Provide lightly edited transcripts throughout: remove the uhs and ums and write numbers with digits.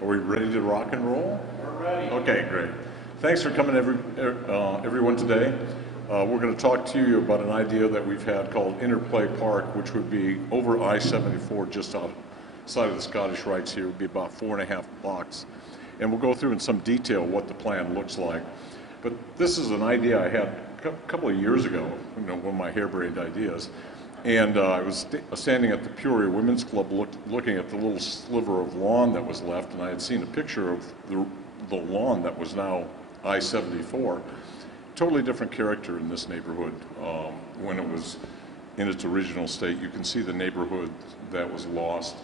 Are we ready to rock and roll? We're ready. Okay, great. Thanks for coming, everyone, today. We're going to talk to you about an idea that we've had called Interplay Park, which would be over I-74, just outside of the Scottish Rites here. It would be about 4.5 blocks. And we'll go through in some detail what the plan looks like. But this is an idea I had a couple of years ago, one of my harebrained ideas. And I was standing at the Peoria Women's Club looking at the little sliver of lawn that was left, and I had seen a picture of the lawn that was now I-74. Totally different character in this neighborhood when it was in its original state. You can see the neighborhood that was lost.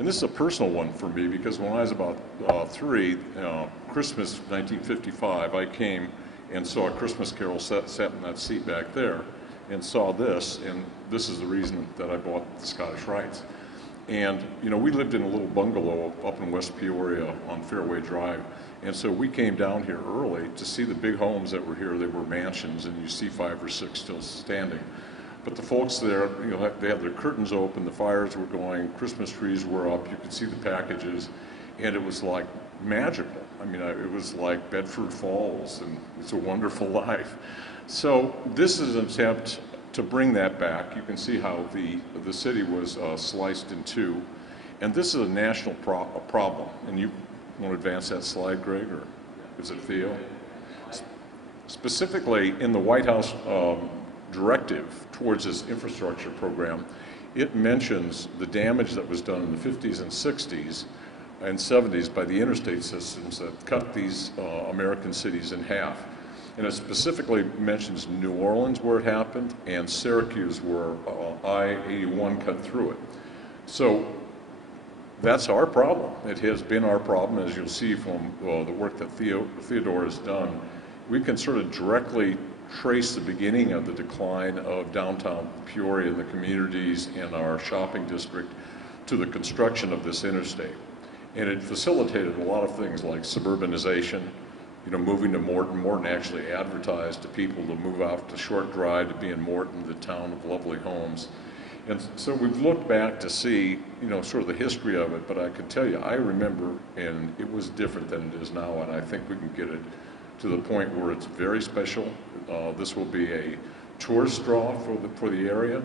And this is a personal one for me because when I was about 3, Christmas 1955, I came and saw a Christmas Carol sat in that seat back there and saw this, and this is the reason that I bought the Scottish Rites. And you know, we lived in a little bungalow up in West Peoria on Fairway Drive, and so we came down here early to see the big homes that were here. They were mansions, and you see 5 or 6 still standing. But the folks there, you know, they had their curtains open, the fires were going, Christmas trees were up, you could see the packages, and it was like magical. I mean, it was like Bedford Falls, and it's a wonderful life. So this is an attempt to bring that back. You can see how the city was sliced in two, and this is a national problem. And you want to advance that slide, Greg, or is it Theo? Specifically, in the White House directive towards this infrastructure program, it mentions the damage that was done in the 50s and 60s and 70s by the interstate systems that cut these American cities in half. And it specifically mentions New Orleans where it happened and Syracuse where I-81 cut through it. So that's our problem. It has been our problem, as you'll see from the work that Theodore has done. We can sort of directly trace the beginning of the decline of downtown Peoria and the communities in our shopping district to the construction of this interstate. And it facilitated a lot of things like suburbanization, you know, moving to Morton. Morton actually advertised to people to move out to Short Drive to be in Morton, the town of lovely homes. And so we've looked back to see, you know, sort of the history of it, but I can tell you, I remember, and it was different than it is now, and I think we can get it to the point where it's very special. This will be a tourist draw for the area,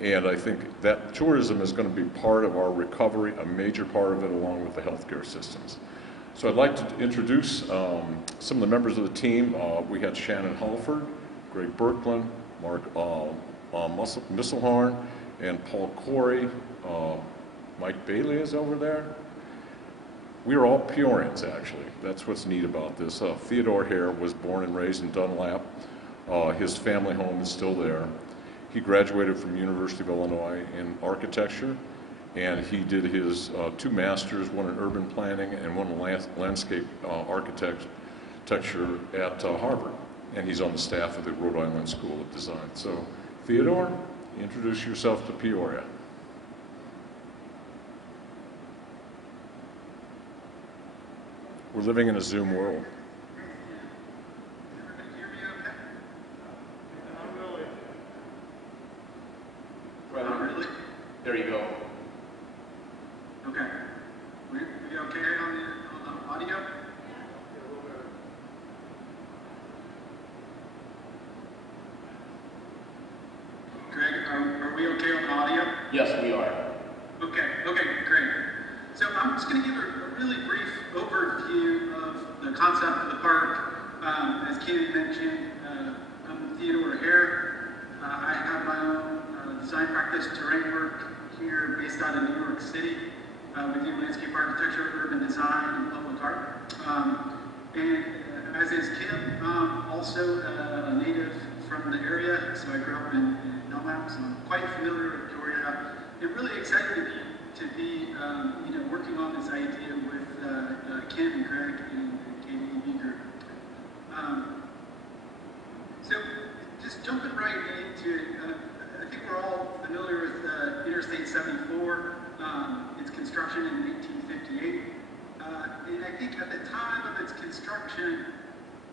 and I think that tourism is going to be part of our recovery, a major part of it, along with the healthcare systems. So I'd like to introduce some of the members of the team. We had Shannon Halford, Greg Berkland, Mark Misselhorn, and Paul Corey. Mike Bailey is over there. We are all Peorians, actually. That's what's neat about this. Theodore Hare was born and raised in Dunlap. His family home is still there. He graduated from University of Illinois in architecture, and he did his 2 masters, one in urban planning and one in landscape architecture at Harvard. And he's on the staff of the Rhode Island School of Design. So, Theodore, introduce yourself to Peoria. We're living in a Zoom world. There you go. Okay. We okay on the audio? Greg, are we okay on the audio? Yes, we are. Okay, great. So I'm just going to give a really brief overview of the concept of the park. As Kenny mentioned, I'm Theodore Hare. I have my own design practice, terrain work here based out of New York City. We do landscape architecture, urban design, and public art. And as is Kim, also a native from the area, so I grew up in Dunlap, so I'm quite familiar with Peoria. And really excited to be you know, working on this idea with Kim and Greg and Katie Beaker. So just jumping right into it, I think we're all familiar with Interstate 74, its construction in 1858. And I think at the time of its construction,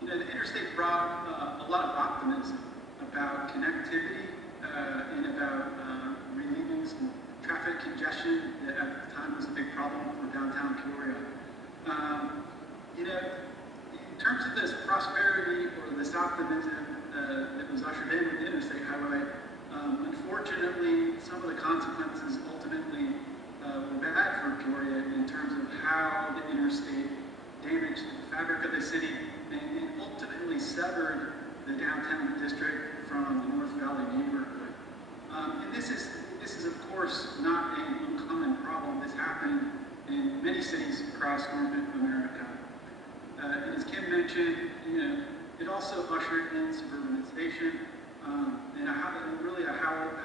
you know, the interstate brought a lot of optimism about connectivity and about relieving some traffic congestion that at the time was a big problem for downtown Peoria. know, in terms of this prosperity or this optimism that was ushered in with the Interstate Highway, unfortunately, some of the consequences ultimately were bad for Peoria in terms of how the interstate damaged the fabric of the city and ultimately severed the downtown district from the North Valley neighborhood. And this is of course not an uncommon problem. This happened in many cities across North America. And as Kim mentioned, it also ushered in suburbanization and really a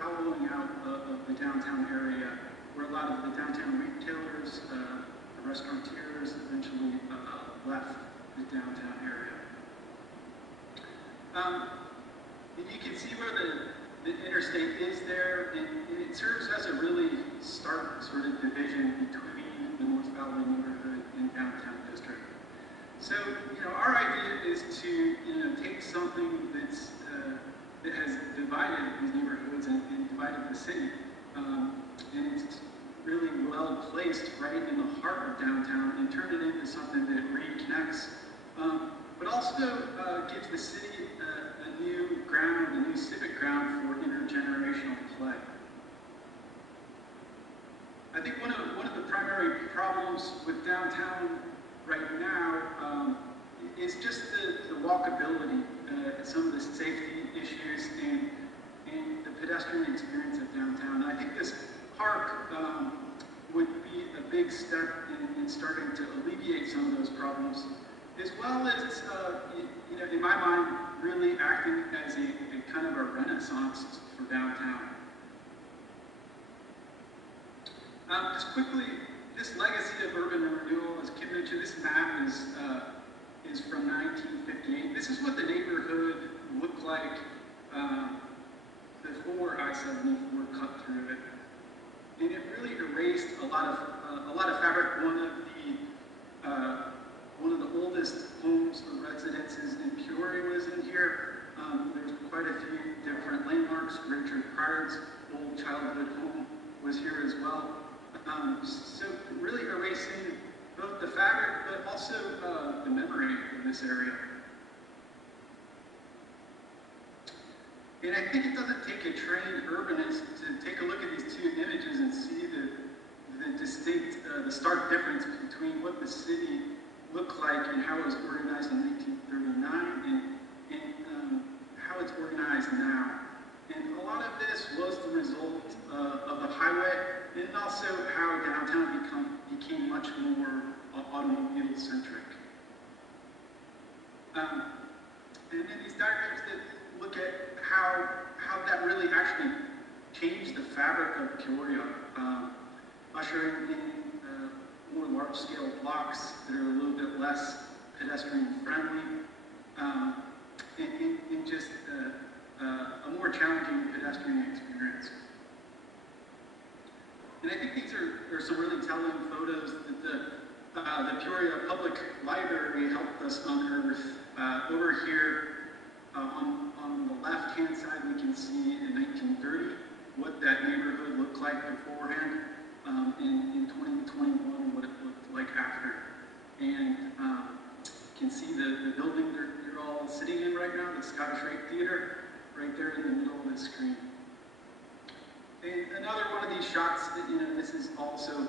hollowing out of the downtown area, where a lot of the downtown retailers, the restaurateurs eventually left the downtown area. And you can see where the interstate is there, and it serves as a really stark sort of division between the North Valley neighborhood and downtown district. So, our idea is to, take something that has divided these neighborhoods and divided the city, and it's really well placed right in the heart of downtown, and turn it into something that reconnects, but also gives the city a new ground, a new civic ground for intergenerational play. I think one of the primary problems with downtown right now is just the walkability, some of the safety issues, and the pedestrian experience of downtown. And I think this park would be a big step in starting to alleviate some of those problems, as well as, in my mind, really acting as a kind of a renaissance for downtown. Just quickly, this legacy of urban renewal, as Kim mentioned, this map is from 1958. This is what the neighborhood looked like before I-74 cut through it, and it really erased a lot of fabric. One of the oldest homes or residences in Peoria was in here. There's quite a few different landmarks. Richard Pryor's old childhood home was here as well. So really erasing both the fabric, but also the memory of this area. And I think it doesn't take a trained urbanist to take a look at these two images and see the distinct, the stark difference between what the city looked like and how it was organized in 1939 and how it's organized now. And a lot of this was the result of the highway, and also how downtown became much more automobile-centric. And then these diagrams that look at how that really actually changed the fabric of Peoria, ushering in more large-scale blocks that are a little bit less pedestrian-friendly, and just a more challenging pedestrian experience. And I think these are some really telling photos that the Peoria Public Library helped us unearth. Over here on the left-hand side, we can see in 1930 what that neighborhood looked like beforehand, in 2021 what it looked like after. And you can see the building you're all sitting in right now, the Scottish Rite Theater, right there in the middle of the screen. And another one of these shots, this is also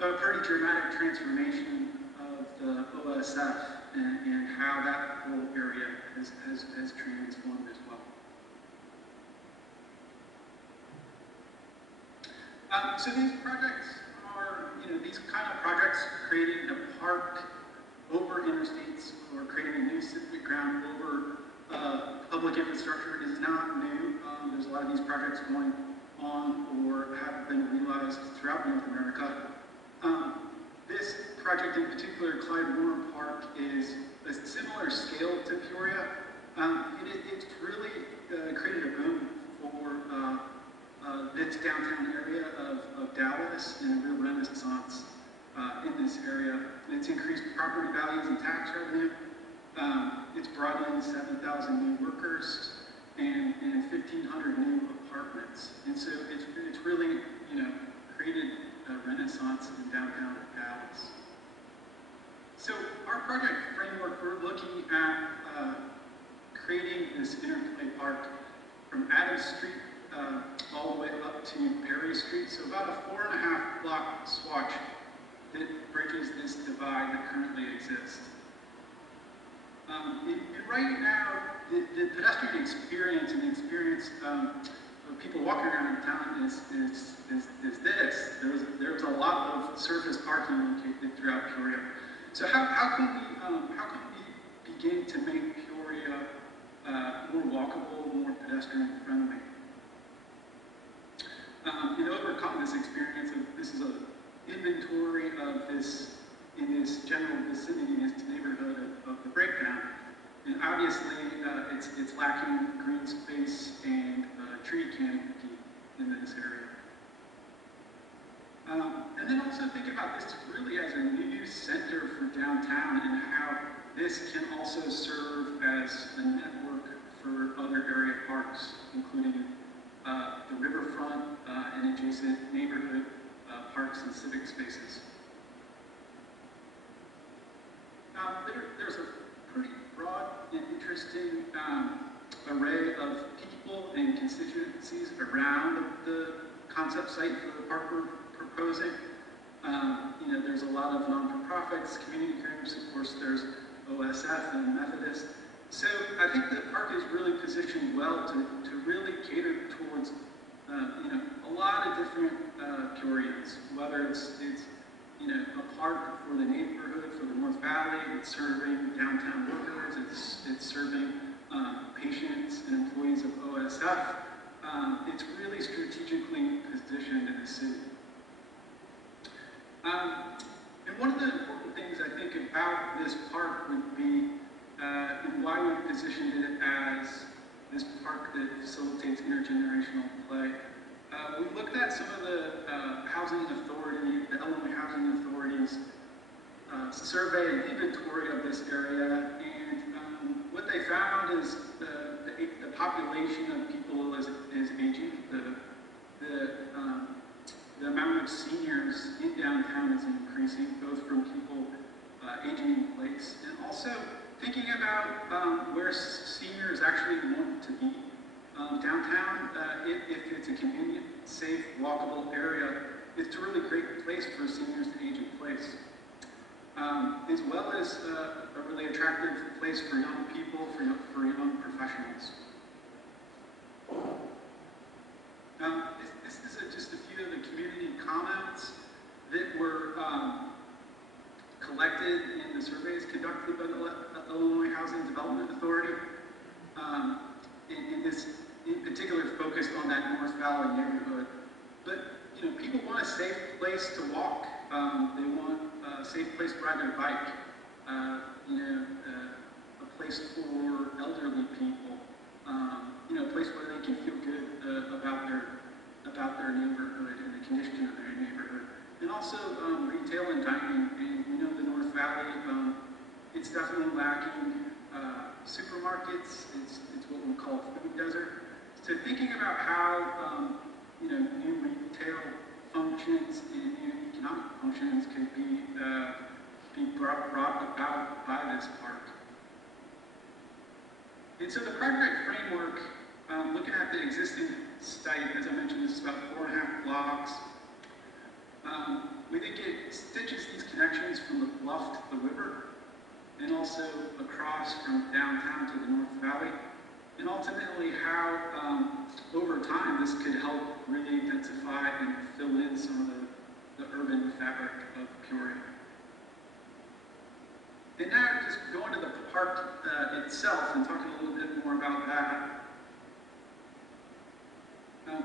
a pretty dramatic transformation of the OSF and how that whole area has transformed as well. So these projects are, these kind of projects, creating a park over interstates or creating a new civic ground over public infrastructure is not new. There's a lot of these projects going on or have been realized throughout North America. This project in particular, Clyde Warren Park, is a similar scale to Peoria. It's really created a boom for this downtown area of Dallas and a real renaissance in this area. And it's increased property values and tax revenue. It's brought in 7,000 new workers and 1,500 new apartments. And so it's really, created a renaissance in downtown Dallas. So our our project framework, we're looking at creating this interplay park from Adams Street all the way up to Berry Street, so about a 4.5 block swatch that bridges this divide that currently exists. And right now, the pedestrian experience and the experience of people walking around town is this. There's a lot of surface parking located throughout Peoria. So how can we begin to make Peoria more walkable, more pedestrian friendly? And overcome this experience of this is an inventory of this in this general vicinity, this neighborhood of the breakdown. And obviously, it's lacking green space and tree canopy in this area. And then also think about this really as a new center for downtown and how this can also serve as a network for other area parks, including the riverfront and adjacent neighborhood parks and civic spaces. There's a pretty broad and interesting array of people and constituencies around the concept site for the park we're proposing. There's a lot of non-for-profits, community groups, of course there's OSF and Methodist. So I think the park is really positioned well to really cater towards a lot of different Peorians, whether it's a park for the neighborhood, for the North Valley, it's serving downtown workers, it's serving patients and employees of OSF. It's really strategically positioned in the city. And one of the important things I think about this park would be and why we positioned it as this park that facilitates intergenerational play. We looked at some of the housing authority, the Illinois Housing Authority's survey and inventory of this area, and what they found is the population of people is aging. The amount of seniors in downtown is increasing, both from people aging in place and also thinking about where seniors actually want to be. Downtown, if it's a convenient, safe, walkable area, it's a really great place for seniors to age in place. As well as a really attractive place for young people, for young professionals. This is just a few of the community comments that were collected in the surveys conducted by the Illinois Housing Development Authority. And this, in particular, focused on that North Valley neighborhood. But people want a safe place to walk. They want a safe place to ride their bike. A place for elderly people. A place where they can feel good about their neighborhood and the condition of their neighborhood. And also retail and dining. And the North Valley, it's definitely lacking supermarkets. It's what we call food desert. So thinking about how new retail functions and new economic functions could be brought about by this park. And so the project framework, looking at the existing site, as I mentioned, this is about 4.5 blocks. We think it stitches these connections from the bluff to the river, and also across from downtown to the North Valley, and ultimately how, over time, this could help really densify and fill in some of the urban fabric of Peoria. And now just going to the park itself and talking a little bit more about that.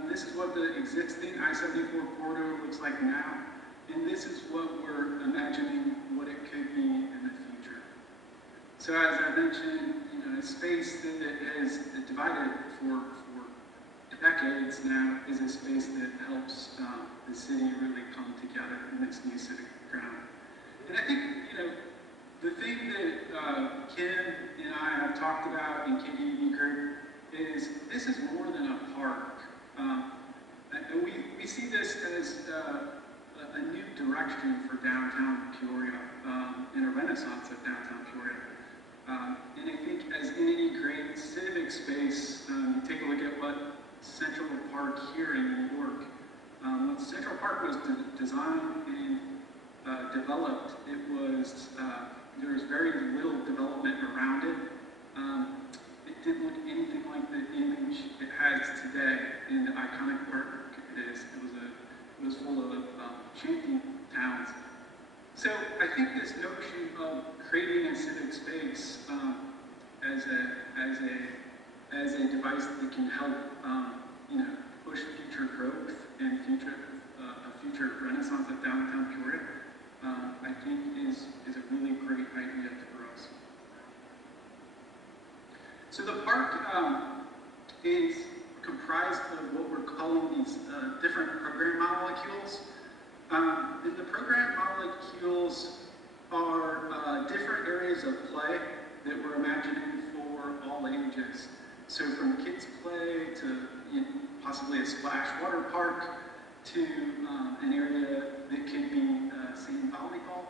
This is what the existing I-74 corridor looks like now, and this is what we're imagining what it could be in the future. So as I mentioned, a space that has divided for decades now is a space that helps the city really come together in this new civic ground. And I think, the thing that Kim and I have talked about in KDB Group is this is more than a park. And we see this as a new direction for downtown Peoria and a renaissance of downtown space, you take a look at what Central Park here in New York. When Central Park was designed and developed, there was very little development around it. It didn't look anything like the image it has today in the iconic park it is. It was full of shanty towns. So I think this notion of creating a civic space as a device that can help push future growth and a future renaissance of downtown Peoria, I think is a really great idea for us. So the park is comprised of what we're calling these different program molecules. And the program molecules are different areas of play that we're imagining for all ages. So from kids' play to possibly a splash water park to an area that could be sand volleyball.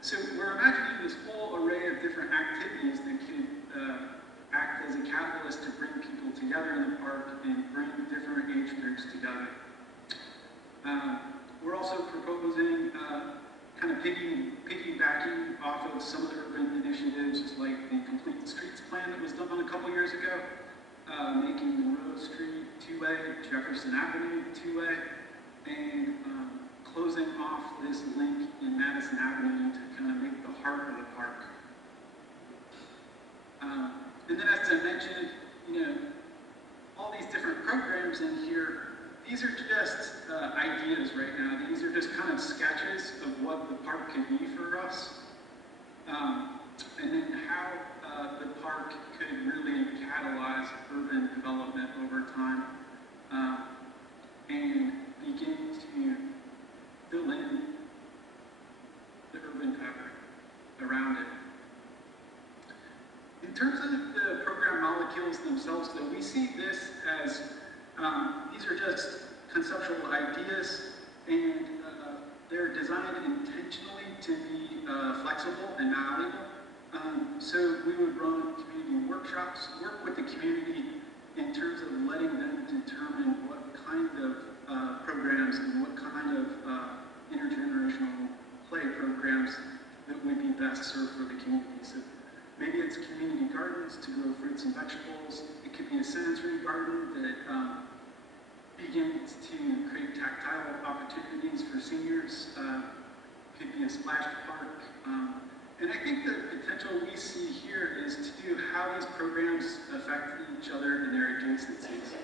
So we're imagining this whole array of different activities that could act as a catalyst to bring people together in the park and bring different age groups together. We're also proposing kind of piggybacking off of some of the urban initiatives like the Complete Streets plan that was done a couple years ago, making Monroe Street two-way, Jefferson Avenue two-way, and closing off this link in Madison Avenue to kind of make the heart of the park. And then as I mentioned, all these different programs in here, these are just ideas right now. These are just kind of sketches of what the park can be for us. And then how the park could really catalyze urban development over time and begin to fill in the urban fabric around it. In terms of the program molecules themselves, though, we see this as these are just conceptual ideas, and they're designed intentionally to be flexible and malleable. So we would run community workshops, work with the community in terms of letting them determine what kind of programs and what kind of intergenerational play programs that would be best served for the community. So maybe it's community gardens to grow fruits and vegetables. It could be a sensory garden that begins to create tactile opportunities for seniors. Could be a splash park. And I think the potential we see here is to do how these programs affect each other in their adjacencies.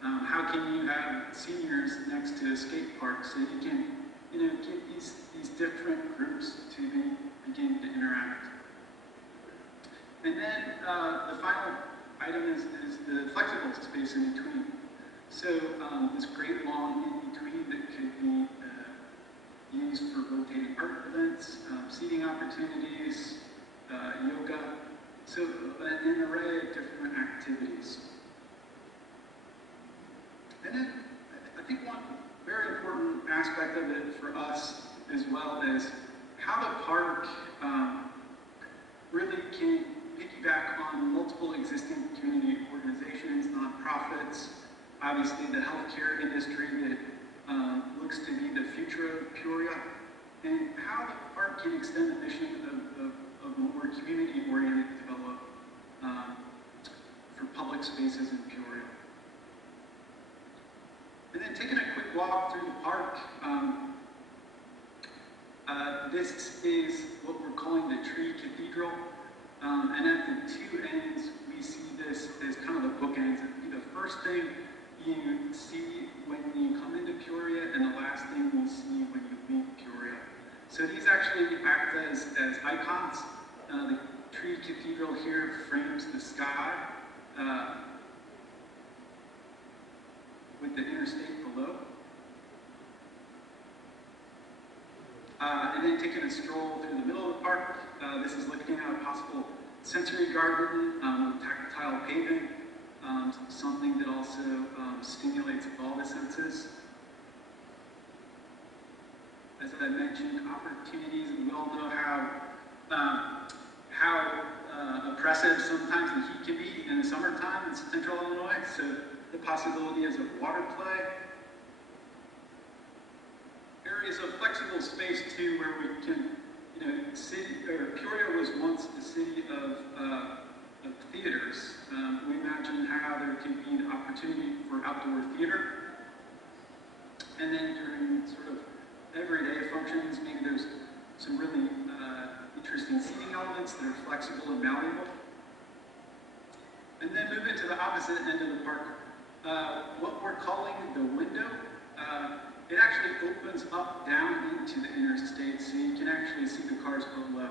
How can you have seniors next to a skate park so you can get these different groups to begin to interact. And then the final item is the flexible space in between. So this great lawn in between that could be used for rotating art events, seating opportunities, yoga, so an array of different activities. And then I think one very important aspect of it for us as well is how the park really can piggyback on multiple existing community organizations, nonprofits, obviously the healthcare industry that looks to be the future of Peoria, and how the park can extend the mission of more community-oriented development for public spaces in Peoria. And then taking a quick walk through the park, this is what we're calling the Tree Cathedral. And at the two ends, we see this as kind of the bookends. It'd be the first thing you see when you come into Peoria and the last thing you see when you leave Peoria. So these actually act as icons. The Tree Cathedral here frames the sky with the interstate below. And then taking a stroll through the middle of the park, this is looking at a possible sensory garden with tactile paving, something that also stimulates all the senses. As I mentioned, opportunities, and we all know how oppressive sometimes imagine heat can be in the summertime in central Illinois, so the possibilities of water play. Areas of flexible space too, where we can, Peoria was once a city of theaters. We imagine how there could be an opportunity for outdoor theater. And then during sort of everyday functions, maybe there's some really interesting seating elements that are flexible and malleable. And then move into the opposite end of the park. What we're calling the window, it actually opens up down into the interstate, so you can actually see the cars below.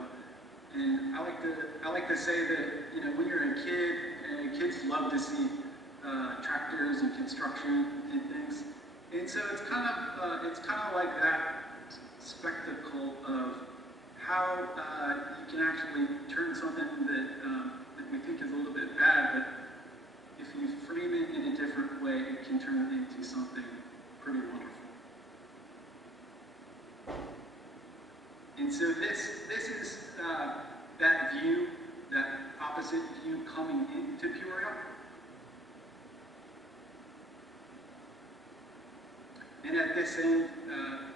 And I like to say that when you're a kid, kids love to see tractors and construction and things. And so it's kind of like that spectacle of how you can actually turn something that we think is a little bit bad, but if you frame it in a different way, it can turn it into something pretty wonderful. And so this is that view, that opposite view coming into Peoria. And at this end,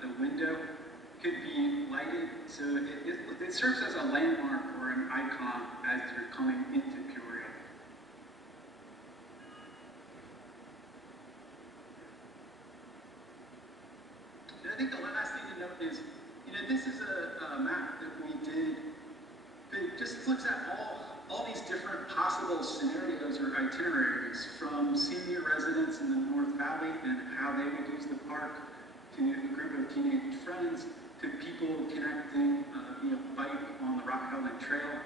the window could be lighted, so it serves as a landmark or an icon as you're coming into Peoria. And I think the last thing to note is, this is a map that we did that just looks at all these different possible scenarios or itineraries, from senior residents in the North Valley and how they would use the park, to a group of teenage friends, to people connecting via bike on the Rock Island Trail,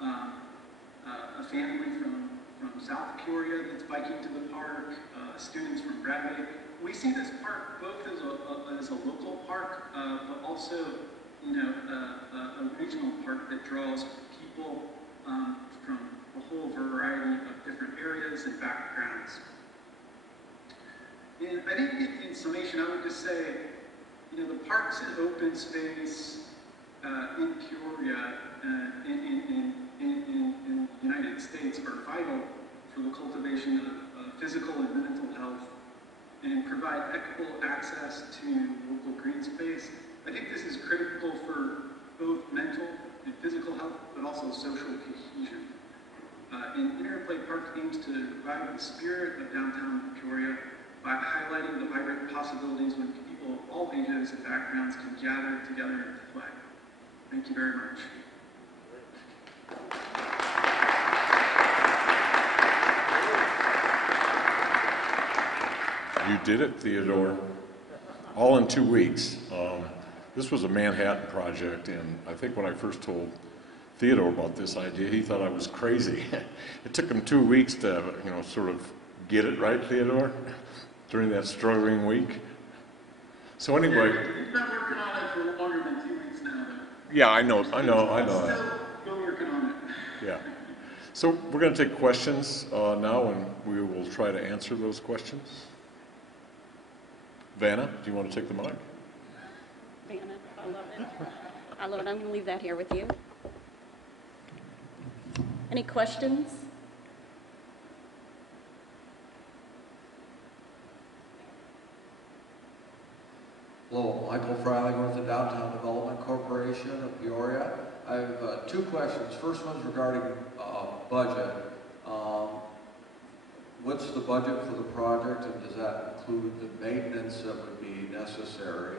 a family from South Peoria that's biking to the park, students from Bradley. We see this park both as a local park, but also a regional park that draws people from a whole variety of different areas and backgrounds. And I think in summation, I would just say, the parks and open space in Peoria in the United States are vital for the cultivation of physical and mental health, and provide equitable access to local green space. I think this is critical for both mental and physical health, but also social cohesion. And Interplay Park aims to revive the spirit of downtown Peoria by highlighting the vibrant possibilities when people of all ages and backgrounds can gather together and play. Thank you very much. You did it, Theodore. All in 2 weeks. This was a Manhattan project, and I think when I first told Theodore about this idea, he thought I was crazy. It took him 2 weeks to, sort of get it right, Theodore, during that struggling week. So anyway. You've been working on it for longer than 2 weeks now. Yeah, I know. Still working on it. Yeah. So we're going to take questions now, and we will try to answer those questions. Vanna, do you want to take the mic? Vanna, I love it. I love it. I'm going to leave that here with you. Any questions? Hello, Michael Freiling with the Downtown Development Corporation of Peoria. I have 2 questions. First one's regarding budget. What's the budget for the project, and does that include the maintenance that would be necessary?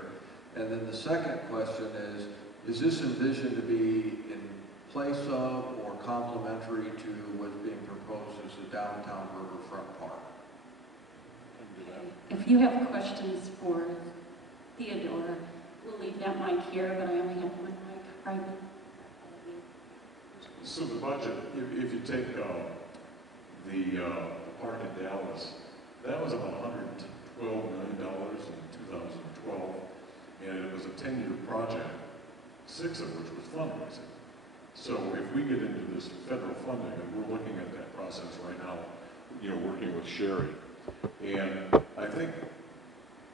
And then the second question is this envisioned to be in place of or complementary to what's being proposed as the downtown riverfront park? If you have questions for Theodore, we'll leave that mic here, but I only have one mic private. So the budget, if you take the park in Dallas, that was about $112 million in 2012, and it was a 10-year project, 6 of which was fundraising. So if we get into this federal funding, and we're looking at that process right now, working with Sherry, and I think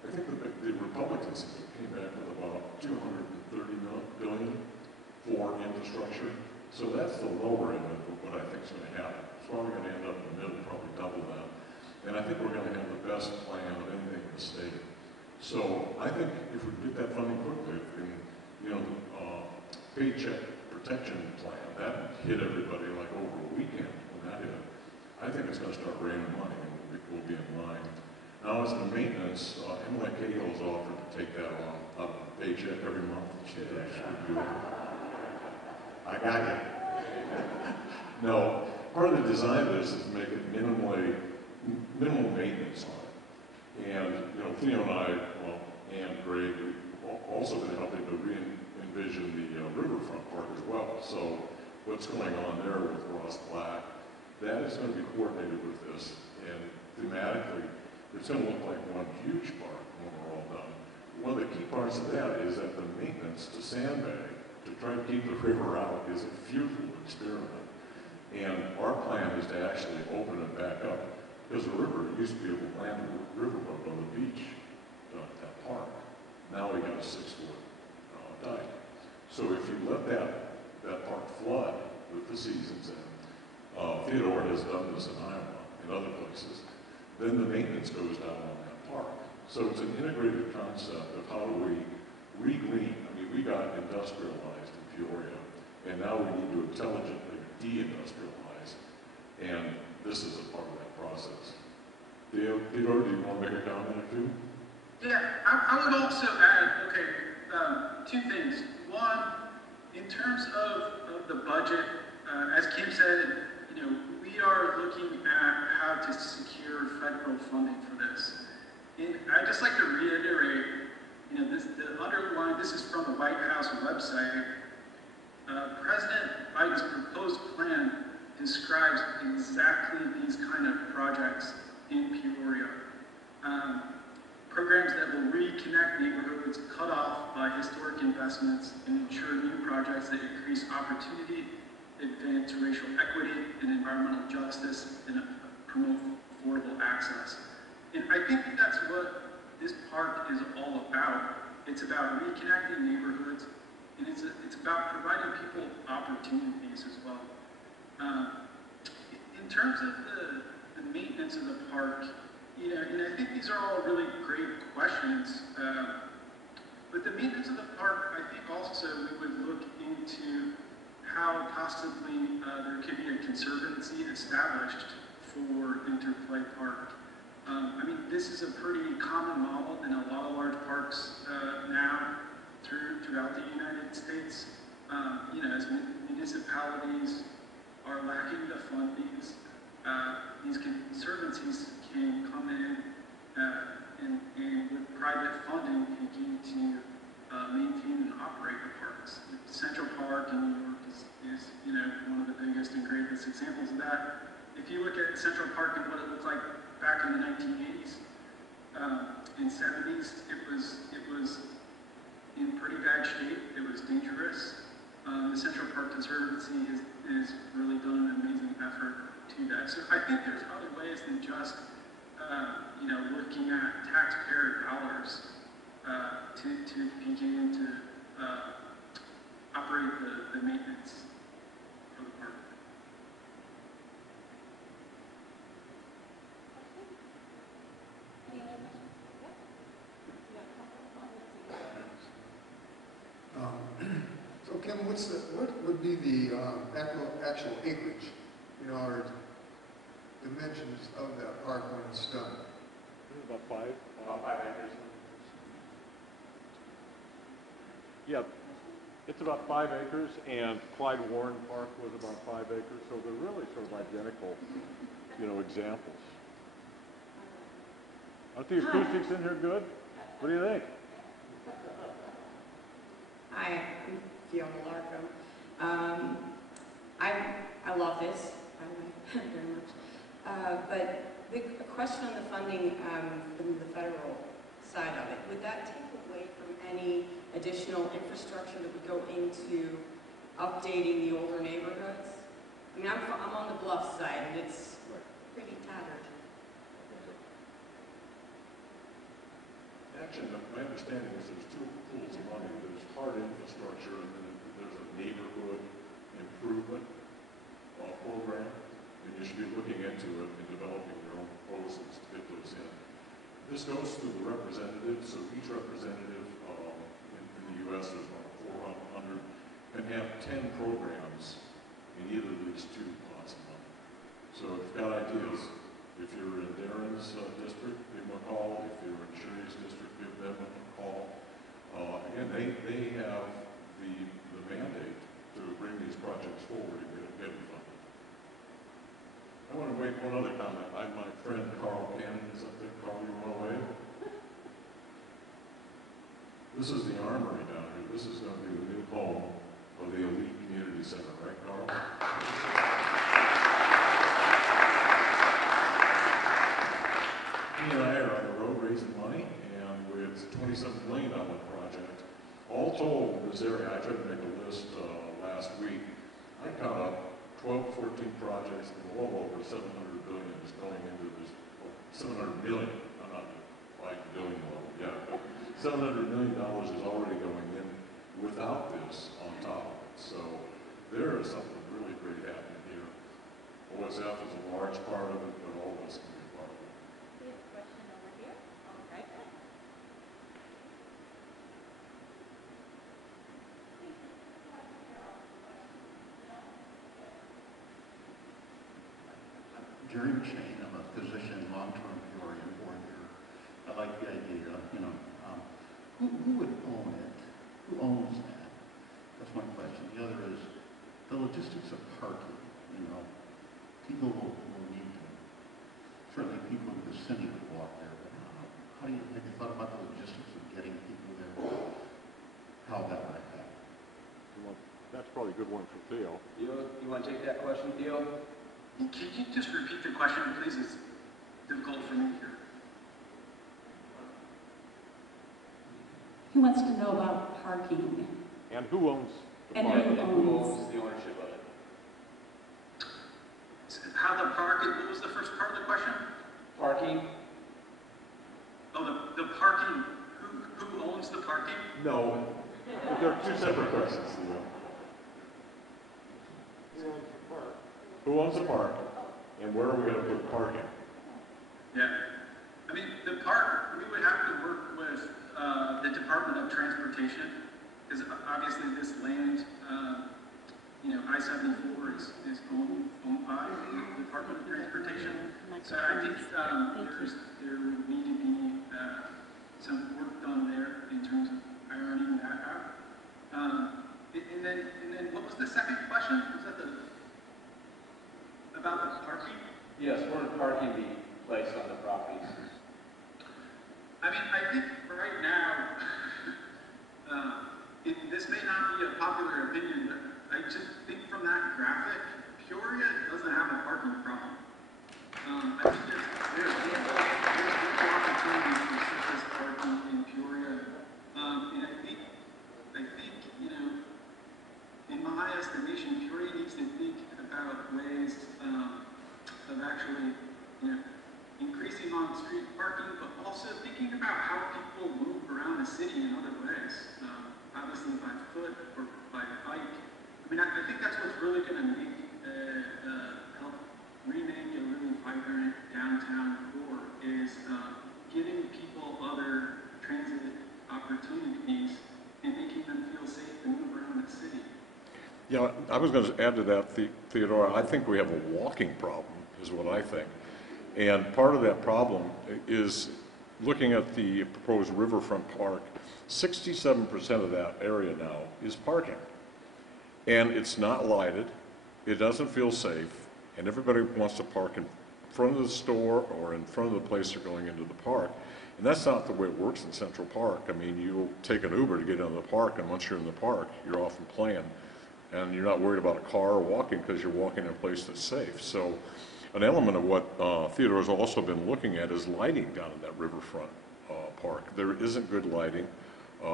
the Republicans came back with about $230 billion for infrastructure, So that's the lower end of what I think is going to happen. It's probably going to end up in the middle, probably double that. And I think we're going to have the best plan of anything in the state. So I think if we get that funding quickly, and, you know, paycheck protection plan, that hit everybody like over a weekend when that hit. I think it's going to start raining money and we'll be in line. Now as to maintenance, Emily Cahill's offered to take that on out of the paycheck every month. She would do it. I got you. No, part of the design of this is to make it minimal maintenance on it. And, you know, Theo and I, well, and Greg, we've also been helping to re-envision the riverfront park as well. So what's going on there with Ross Black, that is going to be coordinated with this. And thematically, it's going to look like one huge park when we're all done. One of the key parts of that is that the maintenance to sandbag, to try to keep the river out, is a futile experiment. And our plan is to actually open it back up. Because the river used to be able to land the riverboat on the beach at that park. Now we got a 6-foot dike. So if you let that park flood with the seasons in, Theodore has done this in Iowa and other places, then the maintenance goes down on that park. So it's an integrated concept of how do we re-green. I mean, we got industrialized in Peoria, and now we need to intelligently de-industrialize. And this is a part of that process. Theodore, do you want to make a comment or two? Yeah, I would also add, okay, 2 things. One, in terms of the budget, as Kim said, you know, we are looking at how to secure federal funding for this. And I'd just like to reiterate, you know, the underlying, this is from the White House website. President Biden's proposed plan describes exactly these kind of projects in Peoria. Programs that will reconnect neighborhoods cut off by historic investments and ensure new projects that increase opportunity, advance racial equity and environmental justice, and promote affordable access. And I think that's what this park is all about. It's about reconnecting neighborhoods, and it's about providing people opportunities as well. In terms of the maintenance of the park, you know, and I think these are all really great questions, but the maintenance of the park, I think also we would look into how possibly there could be a conservancy established for Interplay Park. I mean, this is a pretty common model in a lot of large parks now throughout the United States. You know, as municipalities are lacking the fundings, these conservancies can come in and with private funding begin to maintain and operate the parks. Central Park in New York is you know, one of the biggest and greatest examples of that. If you look at Central Park and what it looked like back in the 1980s and 70s, it was in pretty bad shape. It was dangerous. The Central Park Conservancy is really done an amazing effort to that. So I think there's other ways than just you know, looking at taxpayer dollars to begin to operate the maintenance for the park. So Kim, what would be the actual acreage, you know, or dimensions of that park when it's done? About 5 acres. Yeah, it's about 5 acres, and Clyde Warren Park was about 5 acres, so they're really sort of identical, you know, examples. Aren't the acoustics in here good? What do you think? Hi, I'm Fiona Larkham. I love this, by the way, very much. But the question on the funding from the federal side of it, would that take away from any additional infrastructure that would go into updating the older neighborhoods? I mean, I'm on the bluff side, and it's pretty tattered. Actually, my understanding is there's 2 pools of money. There's hard infrastructure, and then there's a neighborhood improvement should be looking into it and developing their own proposals to get those in. This goes through the representatives, so each representative in the U.S. there's about 400 can have 10 programs in either of these two pots of money. So if you've got ideas, if you're in Darren's district, give them a call. If you're in Sherry's district, give them a call. Again, they have the mandate to bring these projects forward and get them funded. I want to make one other comment. My friend Carl Cannon is up there. Carl, you want to wave? This is the armory down here. This is going to be the new home of the Elite Community Center, right, Carl? He and I are on the road raising money, and it's a $27 million project. All told, in this area, I tried to make a list last week. I count up 12, 14 projects, and well over 700 billion is going into this. 700 million. I'm not like billion level, yeah. But $700 million is already going in without this on top of it. So there is something really great happening here. OSF is a large part of it, but all of us can be a part of it. We have a question over here. All right. Jerry McShane, I'm a physician, long-term Peoria board here. I like the idea, who would own it? Who owns that? That's one question. The other is the logistics of parking, People will need to, certainly people in the vicinity would walk there, but have you thought about the logistics of getting people there? How that might happen? That's probably a good one for Theo. You want to take that question, Theo? Can you just repeat the question, please? It's difficult for me here. He wants to know about parking. And who owns the And park? Who owns the ownership of it? How the park, what was the first part of the question? Parking? Oh, the parking, who owns the parking? No, there are two separate questions. Who owns the park, and where are we going to put parking? Yeah. I mean, the park, we would have to work with the Department of Transportation, because obviously this land, I-74 is owned by the Department of Transportation. So I think there would need to be some work done there in terms of ironing that out. And then what was the second question? Was that about the parking? Yes, where would parking be placed on the properties? I mean, I think right now, this may not be a popular opinion, but I just think from that graphic, Peoria doesn't have a parking problem. I think there's ample opportunity for surface parking in Peoria. And I think, in my estimation, Peoria needs to think about ways of actually, increasing on-street parking, but also thinking about how people move around the city in other ways. Obviously by foot or by bike. I mean, I think that's what's really going to make help remake a really vibrant downtown core is giving people other transit opportunities and making them feel safe to move around the city. Yeah, I was going to add to that, Theodore. I think we have a walking problem, is what I think. And part of that problem is looking at the proposed riverfront park. 67% of that area now is parking. And it's not lighted, it doesn't feel safe, and everybody wants to park in front of the store or in front of the place they're going into the park. And that's not the way it works in Central Park. I mean, you'll take an Uber to get into the park, and once you're in the park, you're off and playing. And you're not worried about a car or walking because you're walking in a place that's safe. So an element of what Theodore's also been looking at is lighting down in that riverfront park. There isn't good lighting.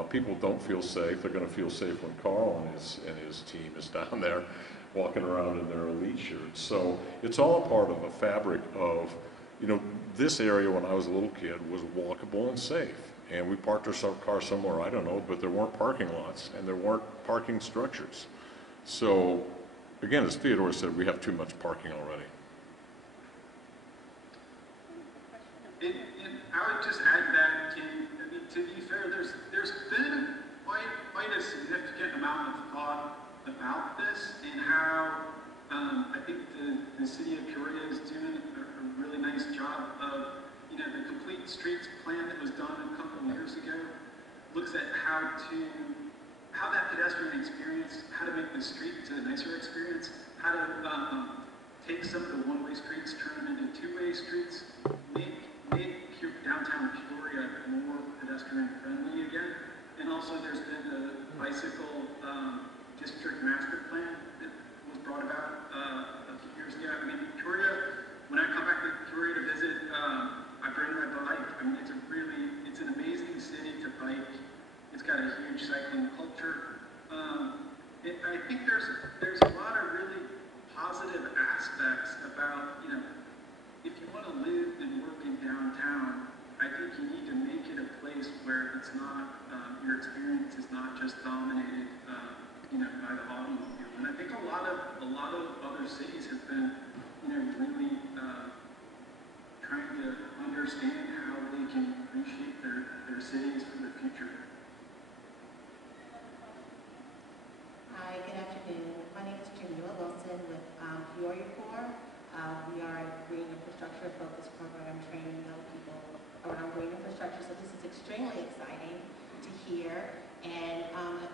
People don't feel safe. They're going to feel safe when Carl and his team is down there walking around in their elite shirts. So it's all a part of a fabric of, this area when I was a little kid was walkable and safe. And we parked our car somewhere, I don't know, but there weren't parking lots and there weren't parking structures. So again, as Theodore said, we have too much parking already. And I would just add that, Ken, I mean, to be fair, there's been quite a significant amount of thought about this and how I think the city of Peoria is doing a really nice job of, you know, the complete streets plan that was done a couple of years ago looks at how that pedestrian experience, how to make the streets a nicer experience, how to take some of the one-way streets, turn them into two-way streets, make downtown Peoria more pedestrian-friendly again. And also there's been the bicycle district master plan that was brought about a few years ago. I mean, Peoria, when I come back to Peoria to visit, I bring my bike. I mean, it's an amazing city to bike. It's got a huge cycling culture. I think there's a lot of really positive aspects about, you know, if you want to live and work in downtown, I think you need to make it a place where it's not, your experience is not just dominated, you know, by the automobile. And I think a lot of other cities have been, you know, really trying to understand how they can reshape their cities for the future. Hi, good afternoon. My name is Renewal with Peoria Corps. We are a green infrastructure focused program training young people around green infrastructure. So this is extremely exciting to hear. And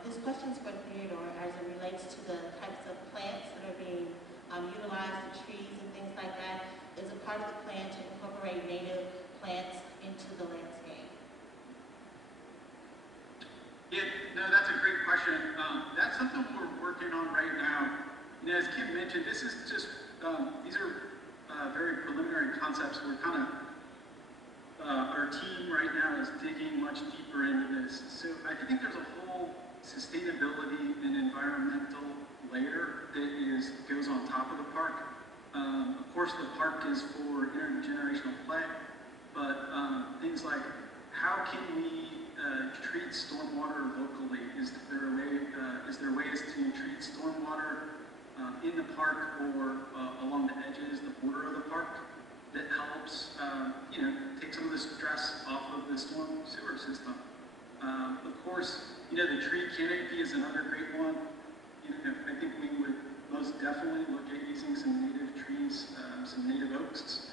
this question is for Theodore as it relates to the types of plants that are being utilized, the trees and things like that. Is a part of the plan to incorporate native plants into the landscape? Yeah, no, that's a great question. That's something we're working on right now. And as Kim mentioned, this is just, these are very preliminary concepts. We're kind of, our team right now is digging much deeper into this. So I think there's a whole sustainability and environmental layer that goes on top of the park. Of course, the park is for intergenerational play, but things like how can we treat stormwater locally? Is there ways to treat stormwater in the park or along the edges, the border of the park, that helps you know, take some of the stress off of the storm sewer system? Of course, you know, the tree canopy is another great one. You know, I think we would most definitely look at using some native trees, some native oaks,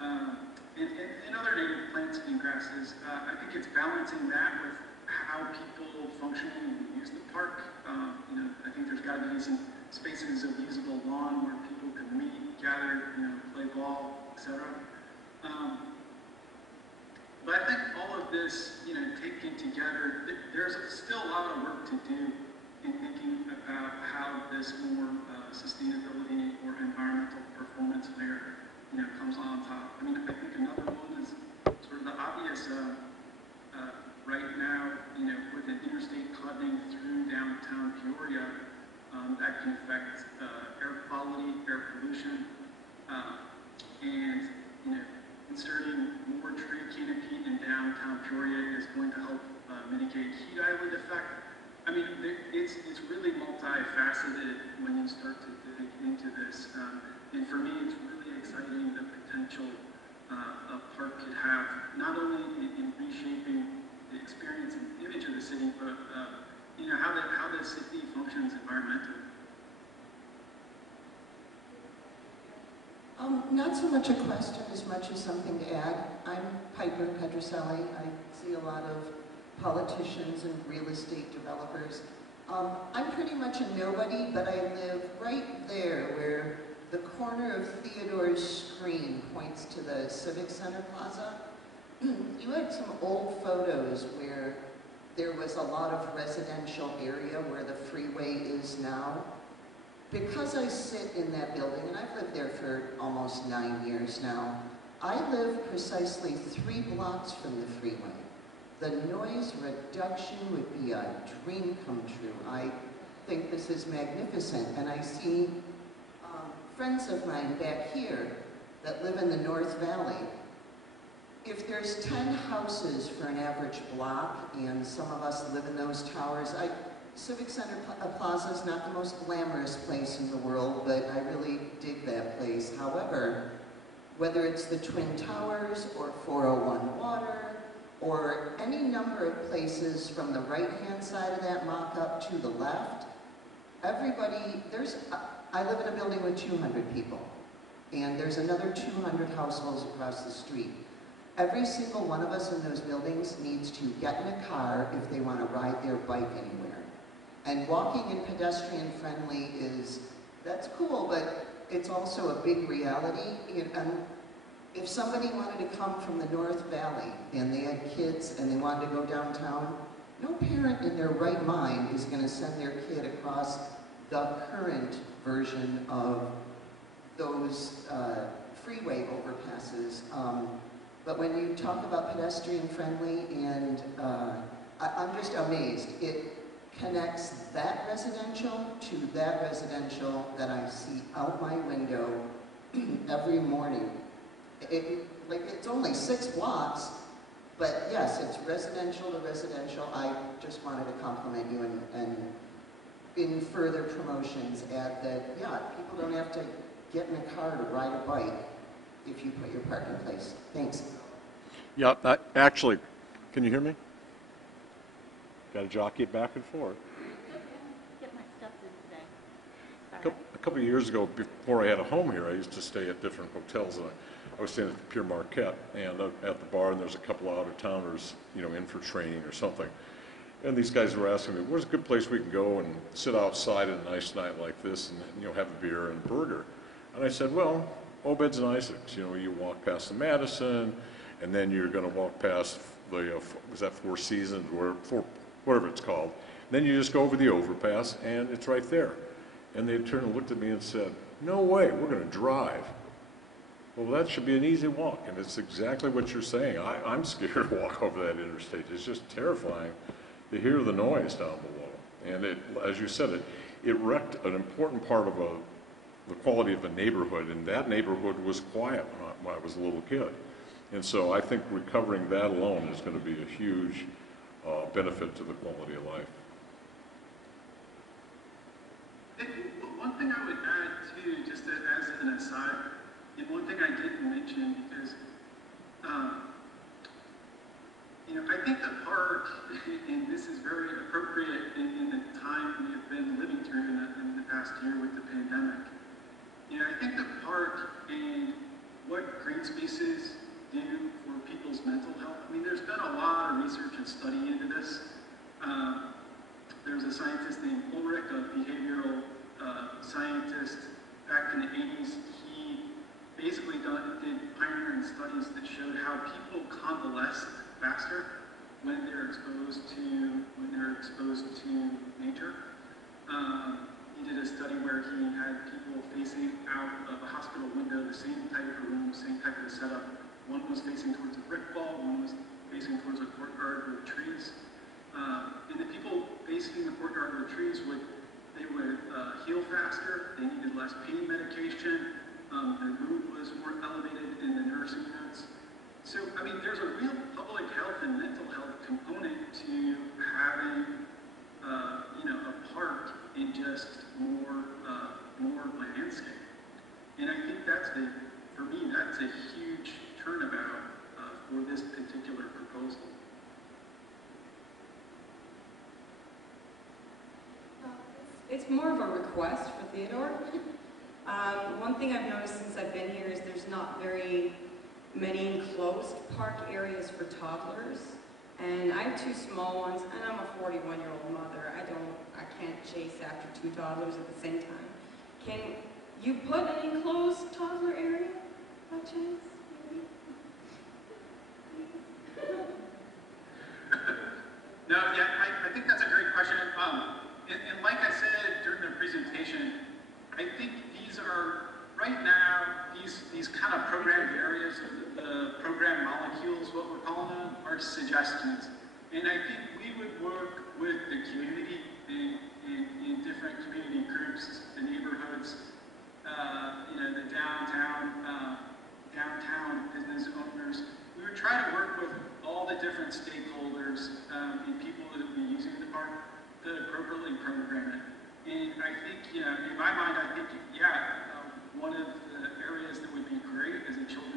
and other native plants and grasses. I think it's balancing that with how people functionally use the park. You know, I think there's got to be some spaces of usable lawn where people can meet, gather, you know, play ball, etc. But I think all of this, you know, taken together, there's still a lot of work to do in thinking about how this more sustainability or environmental performance layer, you know, comes on top. I mean, I think another one is sort of the obvious. Right now, you know, with an interstate cutting through downtown Peoria, that can affect air quality, air pollution, and, you know, inserting more tree canopy in downtown Peoria is going to help mitigate heat island effect. I mean, it's really multifaceted when you start to dig into this. And for me, it's really exciting the potential a park could have, not only in reshaping the experience and image of the city, but you know, how the city functions environmentally. Not so much a question as much as something to add. I'm Piper Pedroselli. I see a lot of politicians and real estate developers. I'm pretty much a nobody, but I live right there where the corner of Theodore's screen points to the Civic Center Plaza. You had some old photos where there was a lot of residential area where the freeway is now. Because I sit in that building, and I've lived there for almost 9 years now, I live precisely 3 blocks from the freeway. The noise reduction would be a dream come true. I think this is magnificent, and I see friends of mine back here that live in the North Valley. If there's 10 houses for an average block, and some of us live in those towers, Civic Center Plaza is not the most glamorous place in the world, but I really dig that place. However, whether it's the Twin Towers or 401 Water or any number of places from the right-hand side of that mock-up to the left, everybody, I live in a building with 200 people, and there's another 200 households across the street. Every single one of us in those buildings needs to get in a car if they want to ride their bike anywhere. And walking and pedestrian friendly that's cool, but it's also a big reality. And if somebody wanted to come from the North Valley and they had kids and they wanted to go downtown, no parent in their right mind is going to send their kid across the current version of those freeway overpasses. But when you talk about pedestrian friendly, and I'm just amazed. It connects that residential to that residential that I see out my window every morning. It's only 6 blocks, but yes, it's residential to residential. I just wanted to compliment you and in further promotions add that, yeah, people don't have to get in a car to ride a bike if you put your park in place. Thanks. Yeah, actually, can you hear me? Got to jockey it back and forth. Get my stuff in today. A couple of years ago, before I had a home here, I used to stay at different hotels, and I was staying at the Pier Marquette, and at the bar, and there's a couple of out-of-towners, in for training or something. And these guys were asking me, where's a good place we can go and sit outside on a nice night like this and, have a beer and a burger? And I said, well, Obed's and Isaac's. You walk past the Madison, and then you're going to walk past the, was that Four Seasons, whatever it's called. Then you just go over the overpass, and it's right there. And they turned and looked at me and said, no way, we're going to drive. Well, that should be an easy walk, and it's exactly what you're saying. I'm scared to walk over that interstate. It's just terrifying to hear the noise down below. And as you said, it wrecked an important part of the quality of a neighborhood, and that neighborhood was quiet when I was a little kid. And so I think recovering that alone is going to be a huge benefit to the quality of life. One thing I would add too, just as an aside, and one thing I didn't mention, because I think the park, and this is very appropriate in the time we have been living through in the past year with the pandemic. I think the park and what green spaces do for people's mental health. There's been a lot of research and study into this. There's a scientist named Ulrich, a behavioral scientist, back in the 80s. He basically did pioneering studies that showed how people convalesce faster when they're exposed to nature. He did a study where he had people facing out of a hospital window, the same type of room, same type of setup. One was facing towards a brick wall, one was facing towards a courtyard with trees. And the people facing the courtyard with trees would heal faster, they needed less pain medication, their mood was more elevated in the nursing units. So, there's a real public health and mental health component to having, a park and just more landscape. And I think for me, that's a huge turnabout for this particular proposal. It's more of a request for Theodore. One thing I've noticed since I've been here is there's not very many enclosed park areas for toddlers. And I have 2 small ones, and I'm a 41-year-old mother. I can't chase after 2 toddlers at the same time. Can you put an enclosed toddler area by chance? No, yeah, I think that's a great question. And like I said during the presentation, I think these are, right now, these kind of programmed areas, the program molecules, what we're calling them, are suggestions. And I think we would work with the community in different community groups, the neighborhoods, the downtown business owners. We would try to work with all the different stakeholders and people that would be using the park to appropriately program it. And I think, in my mind, one of the areas that would be great is a children's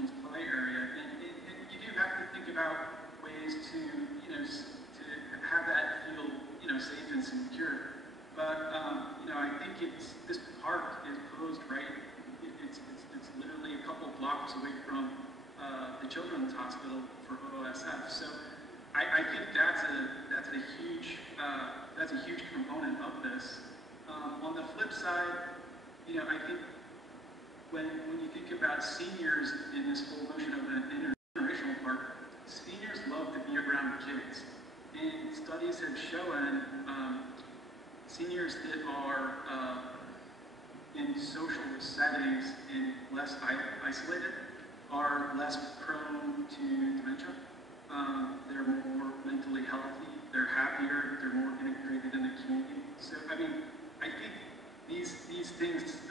park is posed right, it's literally a couple blocks away from the Children's Hospital for OSF. So I think that's a huge component of this. On the flip side, I think when you think about seniors in this whole notion of an intergenerational park, seniors love to be around kids. And studies have shown seniors that are in social settings and less isolated are less prone to dementia. They're more mentally healthy, they're happier, they're more integrated in the community. So, I think these things,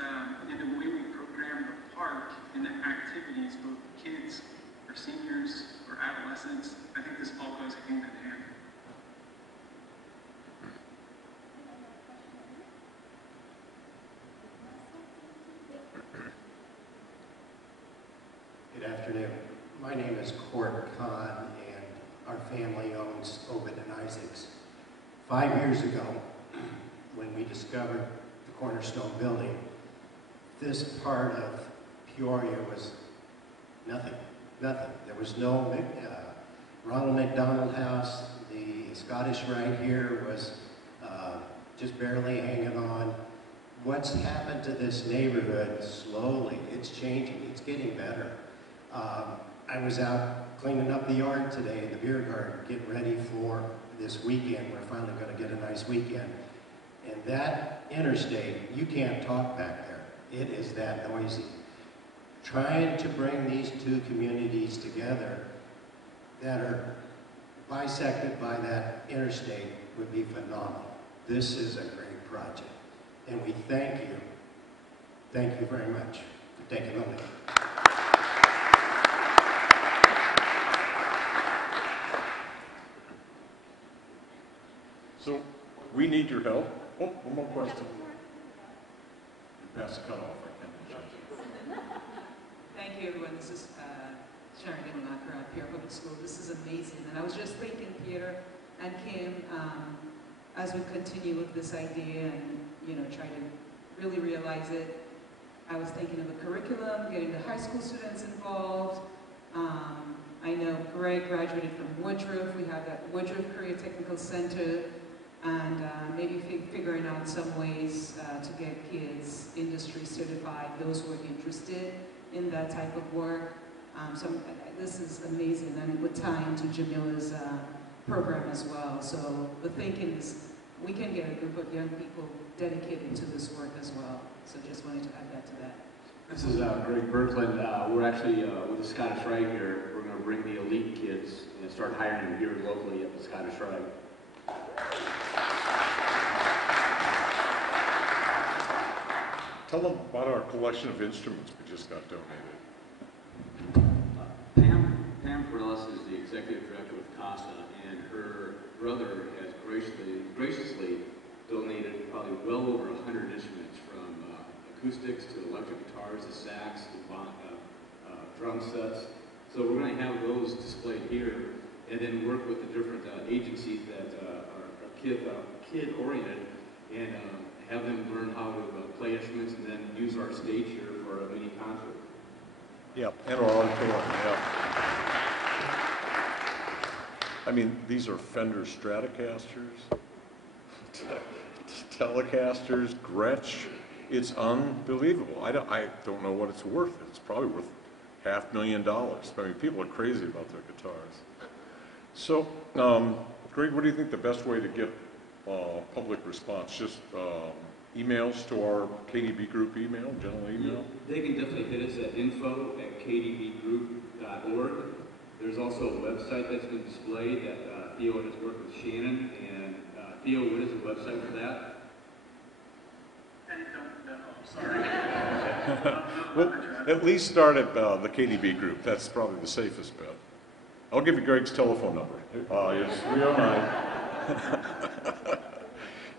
in the way we program the park and the activities, both kids or seniors or adolescents, I think this all goes hand in hand. Good afternoon. My name is Court Kahn, and our family owns Obed and Isaacs. 5 years ago, when we discovered the Cornerstone building, this part of Peoria was nothing. There was no Ronald McDonald House. The Scottish Rite here was just barely hanging on. What's happened to this neighborhood slowly? It's changing. It's getting better. I was out cleaning up the yard today in the beer garden, getting ready for this weekend. We're finally going to get a nice weekend. And that interstate, you can't talk back there. It is that noisy. Trying to bring these two communities together that are bisected by that interstate would be phenomenal. This is a great project. And we thank you. Thank you very much for taking the lead. So we need your help. Oh, one more question. You pass the cutoff, I can't. Thank you, everyone. This is Sharon Gimmelnacher at Pierre Public School. This is amazing. And I was just thinking, Peter and Kim, as we continue with this idea and try to really realize it, I was thinking of a curriculum, getting the high school students involved. I know Greg graduated from Woodruff. We have that Woodruff Career Technical Center, and maybe figuring out some ways to get kids industry certified, those who are interested in that type of work. This is amazing, and it would tie into Jamila's program as well. So the thinking is we can get a group of young people dedicated to this work as well. So just wanted to add that to that. This is Greg Berkland. We're actually, with the Scottish Rite here, we're going to bring the elite kids and start hiring them here locally at the Scottish Rite. Tell them about our collection of instruments we just got donated. Pam Corellis is the executive director of CASA, and her brother has graciously donated probably well over 100 instruments, from acoustics to electric guitars to sax to drum sets. So we're going to have those displayed here, and then work with the different agencies that are kid-oriented, and have them learn how to play instruments, and then use our stage here for a mini concert. Yeah, and our auditorium, yeah. I mean, these are Fender Stratocasters, Telecasters, Gretsch. It's unbelievable. I don't know what it's worth. It's probably worth $500,000. I mean, people are crazy about their guitars. So, Greg, what do you think the best way to get public response? Just emails to our KDB group email, general email? They can definitely hit us at info@kdbgroup.org. There's also a website that's been displayed that Theo has worked with Shannon. And Theo, what is the website for that? Well, at least start at the KDB group. That's probably the safest bet. I'll give you Greg's telephone number. It's 309.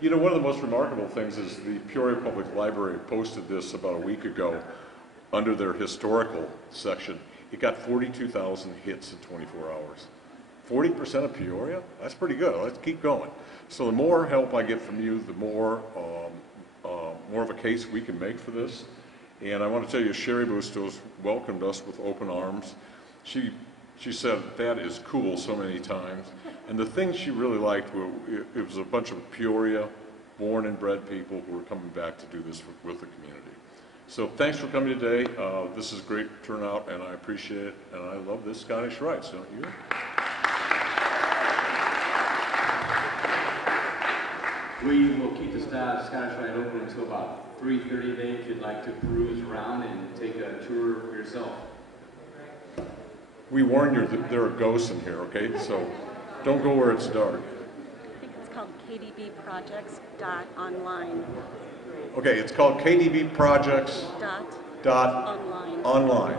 You know, one of the most remarkable things is the Peoria Public Library posted this about a week ago under their historical section. It got 42,000 hits in 24 hours. 40% of Peoria? That's pretty good. Let's keep going. So the more help I get from you, the more more of a case we can make for this. And I want to tell you, Sherry Bustos welcomed us with open arms. She said, "That is cool," so many times. And the thing she really liked, it was a bunch of Peoria born and bred people who were coming back to do this with the community. So thanks for coming today. This is a great turnout, and I appreciate it. And I love this Scottish Rites, don't you? We will keep the Scottish Rite open until about 3:30 today if you'd like to peruse around and take a tour for yourself. We warn you that there are ghosts in here, okay? So don't go where it's dark. I think it's called kdbprojects.online. Okay, it's called KDB Projects Online.